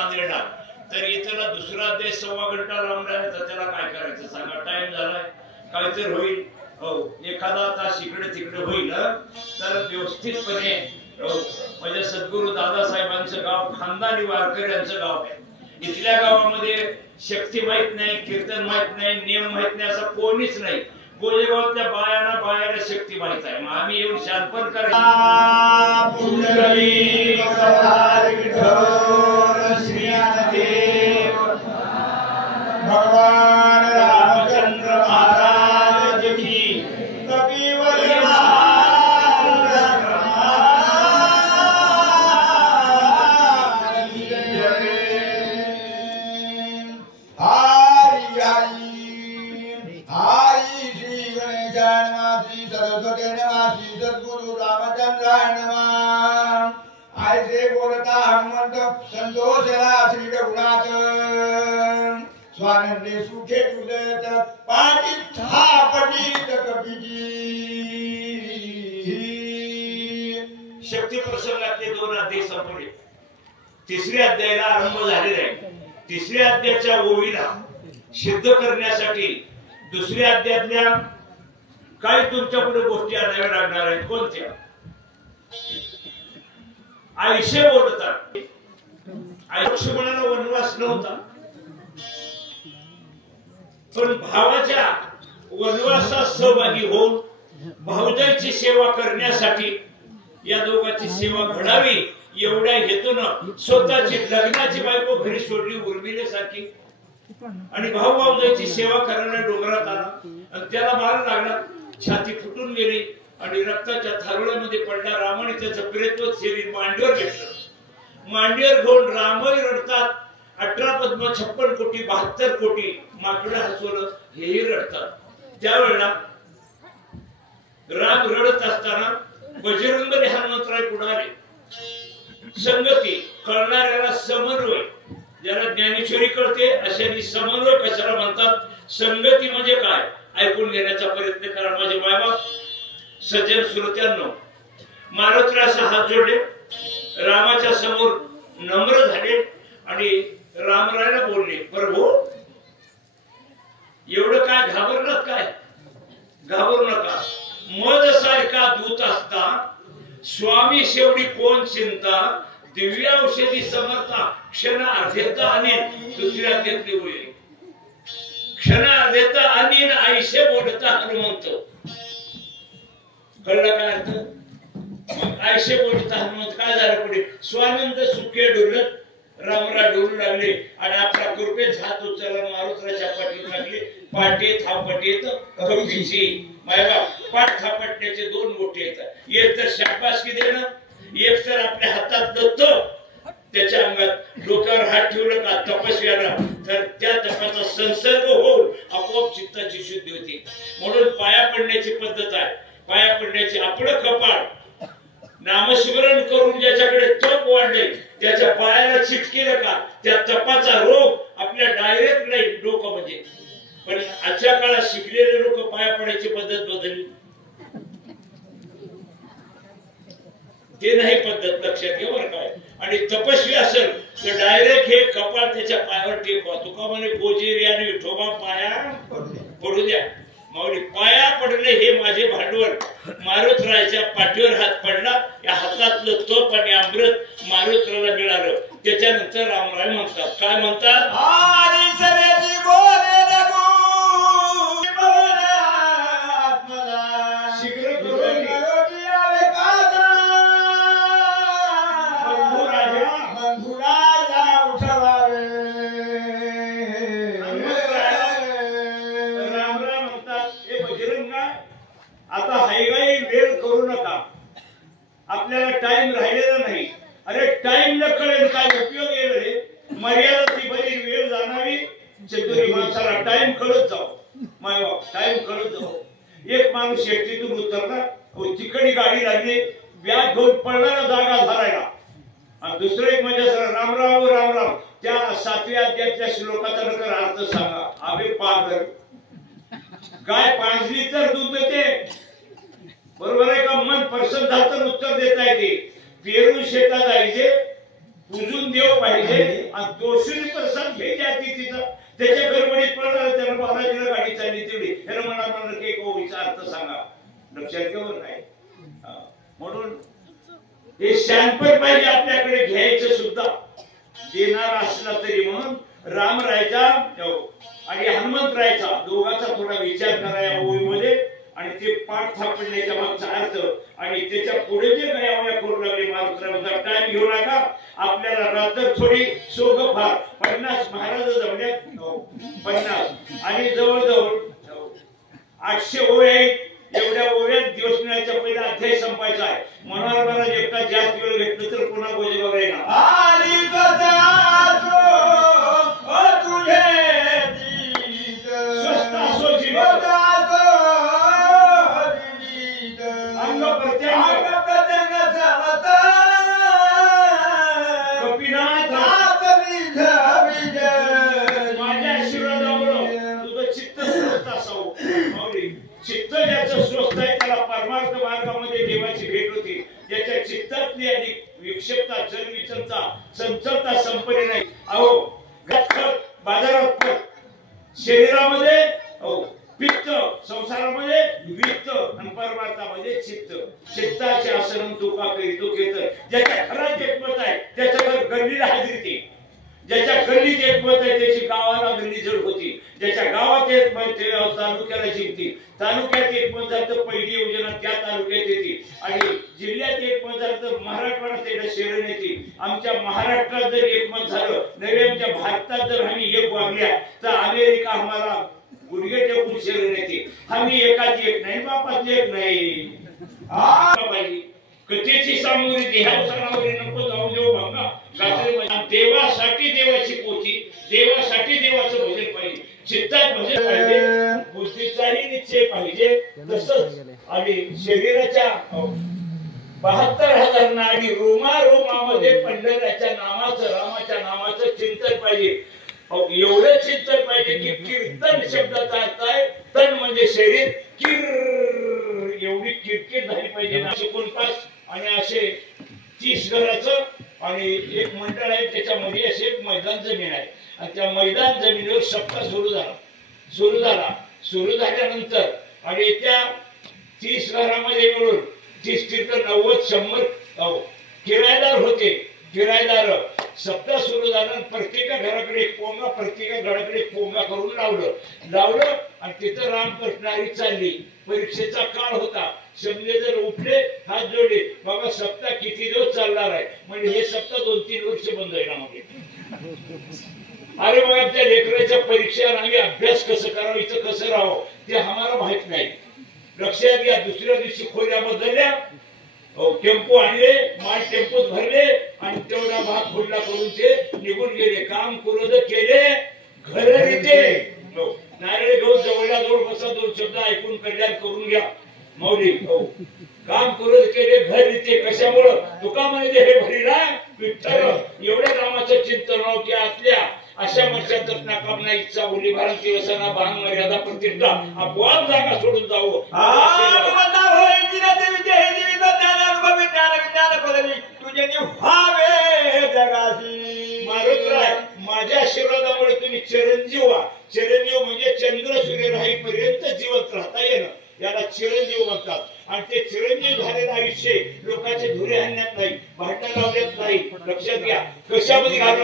देणार तर इथला दुसरा देश 1.25 घंटा लांब आहे तर त्याला काय करायचं सांगा. टाइम झालाय काहीतरी होईल. हो एखादा तास इकडे तिकडे होईल तर व्यवस्थितपणे म्हणजे सद्गुरू दादासाहेबांचं गाव खानदानी वारकऱ्यांचं गाव आहे. इथल्या गावामध्ये शक्ती माहित नाही, कीर्तन माहित नाही, नियम माहित नाही असं कोणीच नाही. गोजेगावातल्या बायाला शक्ती माहित आहे. मग आम्ही येऊन शांतपण करायचं. भगवान रामचंद्र महाराज की कपिवर सरस्वती नमः श्री सद्गुरु रामचंद्राय नमः. ऐसे बोलता हनुमंत संतोषला श्री रघुनाथ स्वानंदे सुखे तुलत पाटीत पटीत कपिजी. शक्ती प्रसंगातले 2 अध्याय संपले. तिसऱ्या अध्यायाला आरंभ झालेला आहे. तिसऱ्या अध्यायाच्या ओवीला सिद्ध करण्यासाठी दुसऱ्या अध्यायातल्या काही तुमच्या पुढे गोष्टी आणाव्या लागणार आहेत. कोणत्या? आयुष्य बोलतात. आयुष्यपणाला वनवास नव्हता पण भावाच्या वनवासात सहभागी होऊन भाऊजाईची सेवा करण्यासाठी या दोघांची सेवा घडावी एवढ्या हेतून स्वतःची लग्नाची बायको घरी सोडली उर्मिलेसारखी आणि भाऊ भाऊजाईची सेवा करायला डोंगरात आला आणि त्याला मार लागला. छाती फुटून गेली आणि रक्ताच्या थारोळ्यामध्ये पडला. रामाने त्याचं प्रेतवत शरीर मांडीवर घेतलं. मांडीवर घेऊन रामही रडतात. 18 पद्म 56 कोटी 72 कोटी माकडं हसवलं हेही रडतात. त्यावेळेला राम रडत असताना बजरंग हनुमंतराय पुढे आले. संगती कळणाऱ्याला समन्वय, ज्याला ज्ञानेश्वरी कळते अशांनी समन्वय कशाला म्हणतात. संगती म्हणजे काय ऐकून घेण्याचा प्रयत्न करा. माझे मायबाप सज्जन श्रोत्यांनो, मारुतीला हात जोडले, रामाच्या समोर नम्र झाले आणि रामरायला बोलले, प्रभू एवढं काय घाबरलात काय? घाबरू नका. मध सारखा दूत असता स्वामी शेवडी कोण चिंता. दिव्य औषधी समर्था क्षण अर्धेता अनेन. दुसऱ्या घेतली होईल क्षण अर्धेता अनेन आयुष्य बोलता हनुमंत. कळलं काय अर्थ? मग आयुष्य बोलता हनुमंत काय झालं पुढे? स्वानंद सुखे डोलत रामराय डोलू लागले आणि आपल्या कृपेत हात उचलला मारुतीच्या पाठीत लागले. पाठी थापटीत कवडीची. मायबा पाठ थापटण्याचे 2 मोठे येतात. एक तर शाबासकी देणं, एक तर आपल्या हातात दत्त त्याच्या अंगात डोक्यावर हात ठेवलं का तपस्याला तर त्या तपाचा संसर्ग होऊन आपोआप चित्ताची शुद्धी होती. म्हणून पाया पडण्याची पद्धत आहे. पाया पडण्याची आपलं कपाळ नामस्मरण करून ज्याच्याकडे तप वाढले त्याच्या पायाला चिटकेलं का त्या तपाचा रोग आपल्या डायरेक्ट नाही डोकं म्हणजे. पण आजच्या काळात शिकलेले लोक पाया पडायची पद्धत बदलली. ते नाही पद्धत, लक्षात घ्या बरं काय. आणि तपस्वी असेल तर डायरेक्ट हे कपाळ त्याच्या पायावर टेकवा. तुका म्हणे गोजेरी आणि विठोबा पाया पडू द्या. माऊली पाया पडले हे माझे भांडवल. मारुतरायाच्या पाठीवर हात पडला. या हातातलं तप आणि अमृत मारुतरायाला मिळालं. त्याच्यानंतर रामराय म्हणतात काय म्हणतात? आता हायगाई वेळ करू नका. आपल्याला टाइम राहिलेला नाही. अरे टाइम न कळेल काय उपयोग येईल रे. मर्यादा ती बरी वेळ जाणारी चतुरी माणसाला टाइम कळत जाऊ. मायबाप टाइम कळत जाऊ. एक माणूस शेतीतून उतरला, तिकडे गाडी लागली, बॅग घेऊन पडला जागा धरायला. आणि दुसरं एक म्हणजे रामराव रामराव त्या 7व्या अध्यायाच्या श्लोकाचा नकर अर्थ सांगा. आम्ही पागर गाय पाजली तर दूध देते. बरोबर आहे का? मन प्रसन्न झालं तर उत्तर देता येते. पेरून शेतात जायचे, पूजून देव पाहिजे आणि दोषी प्रसाद घ्यायच्या तिथं त्याच्या गडबडीत पडला त्याला बालाजीला गाडी चालली तेवढी त्याला म्हणा की ओळीचा अर्थ सांगा लक्षात घेऊन नाही म्हणून हे शहाणपण पाहिजे आपल्याकडे घ्यायचं सुद्धा देणार असला तरी म्हणून रामरायचा आणि हनुमंतरायचा दोघांचा थोडा विचार करा या ओळीमध्ये आणि ते पाठ थापण्याच्या मागचा अर्थ आणि त्याच्या पुढे जे काही आवड्या करू लागले मारुतीचा टाइम घेऊ नका आपल्याला रात्र थोडी सोग फार 50 महाराज जमल्यात 50 आणि जवळजवळ 800 ओव्या एवढ्या ओव्यात दिवस मिळायचा पहिला अध्याय संपायचा आहे मनोहर महाराज एकटा जास्त वेळ घेतलं तर पुन्हा गोजे बघायला चित्त ज्याचं स्वस्थ आहे त्याला परमार्थ मार्गामध्ये देवाची भेट होती ज्याच्या चित्तातली आणि विक्षेपता चलविचलता चंचलता संपली नाही अहो बाजारात शरीरामध्ये पित्त संसारामध्ये वित्त आणि परमार्थामध्ये चित्त चित्ताचे आसन तुका करीतो केत ज्याच्या घरात एकमत आहे त्याच्या घर गल्लीला हाजरी ज्याच्या गल्लीत एकमत आहे त्याची गावाला गल्ली जड होती ज्याच्या गावात एकमत तालुक्याला जिंकती तालुक्यात एकमत झालं तर पहिली योजना त्या तालुक्यात येते आणि जिल्ह्यात एकमत झालं तर मराठवाड्यात त्याला शरण येते आमच्या महाराष्ट्रात जर एकमत झालं नव्हे आमच्या भारतात जर आम्ही एक वागल्या तर अमेरिका आम्हाला गुडघे टेकून शरण येते आम्ही एकाच एक नाही बापात एक नाही पाहिजे कथेची सामुग्री देहावसानावरी नको जाऊ देऊ भंगा देवासाठी देवाची पोथी देवासाठी देवाचं भजन पाहिजे चित्तात भजन पाहिजे बुद्धीचाही निश्चय पाहिजे तसंच आणि शरीराच्या 72,000 नाडी रोमारोमामध्ये पंढऱ्याच्या नामाचं रामाच्या नामाचं चिंतन पाहिजे एवढं चिंतन पाहिजे की कीर्तन शब्दाचा अर्थ आहे तन म्हणजे शरीर किर एवढी किरकिर झाली पाहिजे ना 49 आणि असे 30 घराचं आणि एक मंडळ आहे त्याच्यामध्ये असे एक मैदान जमीन आहे आणि त्या मैदान जमिनीवर सप्ताह सुरू झाल्यानंतर आणि त्या 30 घरामध्ये मिळून 30 90 100 किरायदार होते किरायदार सप्ताह सुरू झालं प्रत्येका घराकडे एक पोंगा प्रत्येका घराकडे एक पोंगा करून लावलं आणि तिथं रामकृष्णारी चालली परीक्षेचा काळ होता समजे जर उठले हात जोडले बाबा सप्ताह किती दिवस चालणार आहे म्हणजे हे सप्ताह 2-3 वर्ष बंद आहे ना म्हणजे अरे मग आमच्या लेकराच्या परीक्षा आम्ही अभ्यास कसं करावं इथं कसं राहावं ते आम्हाला माहित नाही लक्षात घ्या दुसऱ्या दिवशी खोल्या बदलल्या टेम्पो आणले माल टेम्पोत भरले आणि तेवढा भाग खुल्ला करून ते निघून गेले काम कुरोध केले घर रीते नारळ घेऊन जवळला जवळ बसा 2 शब्द ऐकून कल्याण करून घ्या मौली काम कुरोध केले घर रीते कशामुळं तुका म्हणजे हे भरीला विठ्ठल एवढ्या कामाचं चिंतन की आतल्या अशा वर्षात नाकामना इच्छा बोली भारतीय वसना भान मर्यादा प्रतिष्ठा अपवाद जागा सोडून जावं माझ्या आशीर्वादामुळे तुम्ही चिरंजीव व्हा चिरंजीव म्हणजे चंद्र सूर्य राहीपर्यंत जिवंत राहता येणं याला चिरंजीव म्हणतात आणि ते चिरंजीव झालेलं आयुष्य लोकांचे धुरे आणण्यात नाही भांडण लावण्यात नाही लक्षात घ्या कशामध्ये